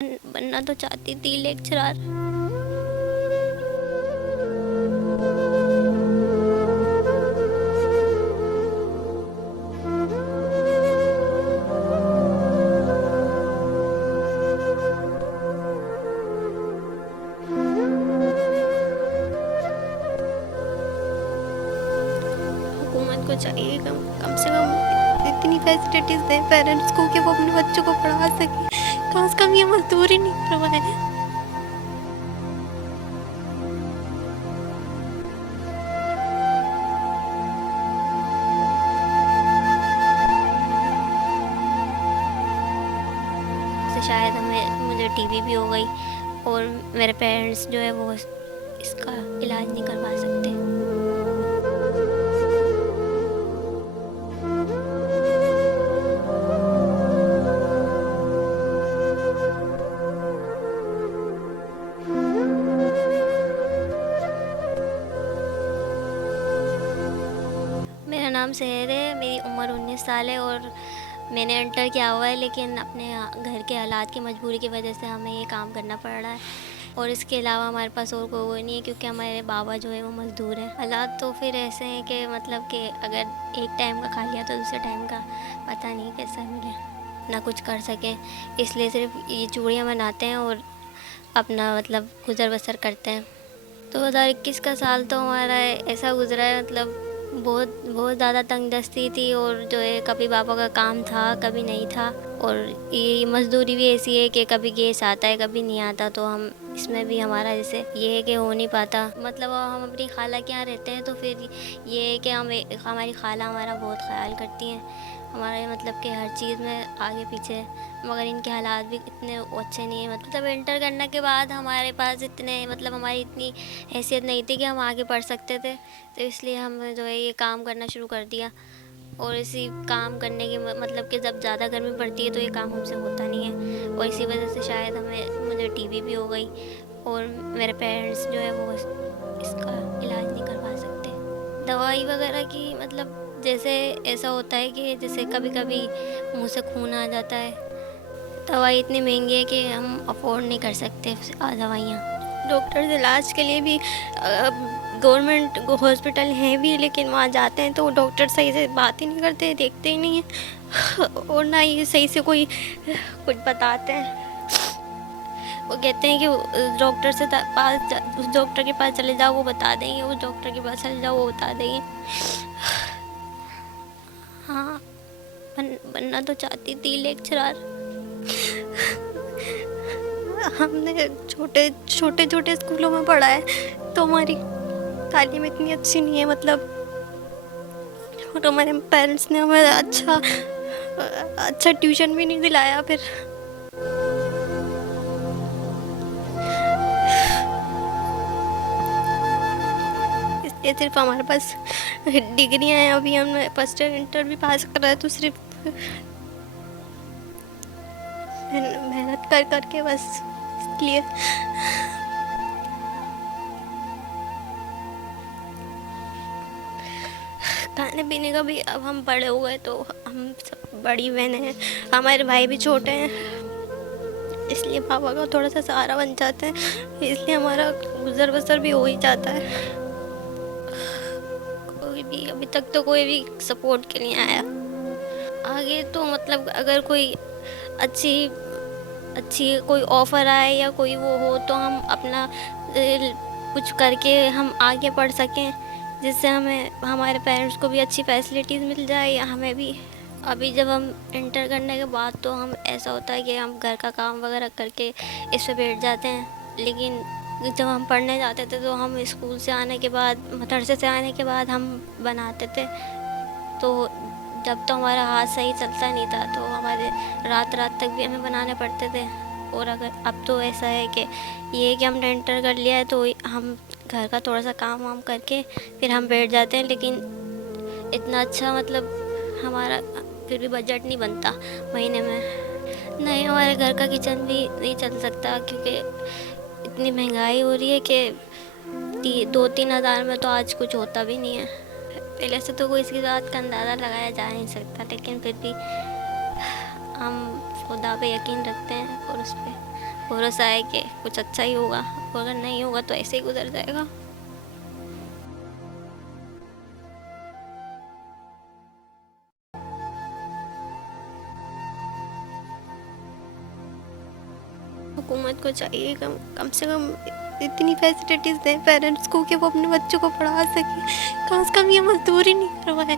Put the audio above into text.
बनना तो चाहती थी लेक्चरर। हुकूमत को चाहिए कम से कम इतनी फैसिलिटीज दें पेरेंट्स को कि वो अपने बच्चों को पढ़ा सके। कम से कम ये मजदूरी नहीं करवाए। तो शायद मुझे टीबी भी हो गई और मेरे पेरेंट्स जो है वो इसका इलाज नहीं करवा सकते। मेरा नाम सहर है, मेरी उम्र 19 साल है और मैंने इंटर किया हुआ है, लेकिन अपने घर के हालात की मजबूरी की वजह से हमें ये काम करना पड़ रहा है और इसके अलावा हमारे पास और कोई नहीं है, क्योंकि हमारे बाबा जो है वो मज़दूर हैं। हालात तो फिर ऐसे हैं कि मतलब कि अगर एक टाइम का खा लिया तो दूसरे टाइम का पता नहीं कैसा मिले, ना कुछ कर सकें, इसलिए सिर्फ ये चूड़ियाँ बनाते हैं और अपना मतलब गुजर बसर करते हैं। 2021 का साल तो हमारा ऐसा गुजरा है, मतलब बहुत बहुत ज़्यादा तंगदस्ती थी और जो है कभी पापा का काम था कभी नहीं था, और ये मज़दूरी भी ऐसी है कि कभी गैस आता है कभी नहीं आता, तो हम इसमें भी हमारा जैसे ये है कि हो नहीं पाता। मतलब हम अपनी खाला के यहाँ रहते हैं तो फिर ये है कि हमारी खाला हमारा बहुत ख्याल करती हैं, हमारे मतलब कि हर चीज़ में आगे पीछे, मगर इनके हालात भी इतने अच्छे नहीं है। मतलब इंटर करने के बाद हमारे पास इतने मतलब हमारी इतनी हैसियत नहीं थी कि हम आगे पढ़ सकते थे, तो इसलिए हम जो है ये काम करना शुरू कर दिया। और इसी काम करने के मतलब कि जब ज़्यादा गर्मी पड़ती है तो ये काम हमसे होता नहीं है, और इसी वजह से शायद मुझे टीबी भी हो गई और मेरे पेरेंट्स जो है वो इसका इलाज नहीं करवा सकते। दवाई वगैरह की मतलब जैसे ऐसा होता है कि जैसे कभी कभी मुंह से खून आ जाता है, दवाई इतनी महंगी है कि हम अफोर्ड नहीं कर सकते दवाइयाँ। डॉक्टर्स इलाज के लिए भी गवर्नमेंट हॉस्पिटल हैं भी, लेकिन वहाँ जाते हैं तो डॉक्टर सही से बात ही नहीं करते, देखते ही नहीं हैं और ना ही सही से कोई कुछ बताते हैं। वो कहते हैं कि उस डॉक्टर के पास चले जाओ वो बता देंगे, उस डॉक्टर के पास चले जाओ वो बता देंगे। हाँ, बनना तो चाहती थी लेक्चरर। हमने छोटे छोटे स्कूलों में पढ़ा है तो हमारी तालीम इतनी अच्छी नहीं है, मतलब, और हमारे पेरेंट्स ने हमें अच्छा ट्यूशन भी नहीं दिलाया। फिर इसलिए सिर्फ हमारे पास डिग्रियां हैं, अभी हमने फर्स्ट ईयर इंटर भी पास करा है तो सिर्फ मेहनत कर करके बस, इसलिए खाने पीने का भी अब हम बड़े हो गए तो हम सब बड़ी बहन हैं, हमारे भाई भी छोटे हैं, इसलिए पापा का थोड़ा सा सहारा बन जाता है, इसलिए हमारा गुजर बसर भी हो ही जाता है। कोई भी अभी तक तो कोई भी सपोर्ट के लिए आया। आगे तो मतलब अगर कोई अच्छी अच्छी कोई ऑफ़र आए या कोई वो हो तो हम अपना कुछ करके हम आगे बढ़ सकें, जिससे हमें हमारे पेरेंट्स को भी अच्छी फैसिलिटीज़ मिल जाए या हमें भी। अभी जब हम इंटर करने के बाद तो हम ऐसा होता है कि हम घर का काम वगैरह करके इस पे बैठ जाते हैं, लेकिन जब हम पढ़ने जाते थे तो हम स्कूल से आने के बाद मदरसे से आने के बाद हम बनाते थे, तो जब तो हमारा हाथ सही चलता नहीं था तो हमारे रात रात तक भी हमें बनाने पड़ते थे। और अगर अब तो ऐसा है कि ये है कि हमने इंटर कर लिया है तो हम घर का थोड़ा सा काम वाम करके फिर हम बैठ जाते हैं, लेकिन इतना अच्छा मतलब हमारा फिर भी बजट नहीं बनता महीने में। नहीं, हमारे घर का किचन भी नहीं चल सकता क्योंकि इतनी महंगाई हो रही है कि 2-3 हज़ार में तो आज कुछ होता भी नहीं है। पहले से तो कोई इसकी बात का अंदाज़ा लगाया जा नहीं सकता, लेकिन फिर भी हम खुदा पे यकीन रखते हैं और उस पर भरोसा है कि कुछ अच्छा ही होगा, और अगर नहीं होगा तो ऐसे ही गुजर जाएगा। हुकूमत को चाहिए कम से कम इतनी फैसिलिटीज़ दें पेरेंट्स को कि वो अपने बच्चों को पढ़ा सकें। कम से कम ये मजदूरी नहीं करवाए।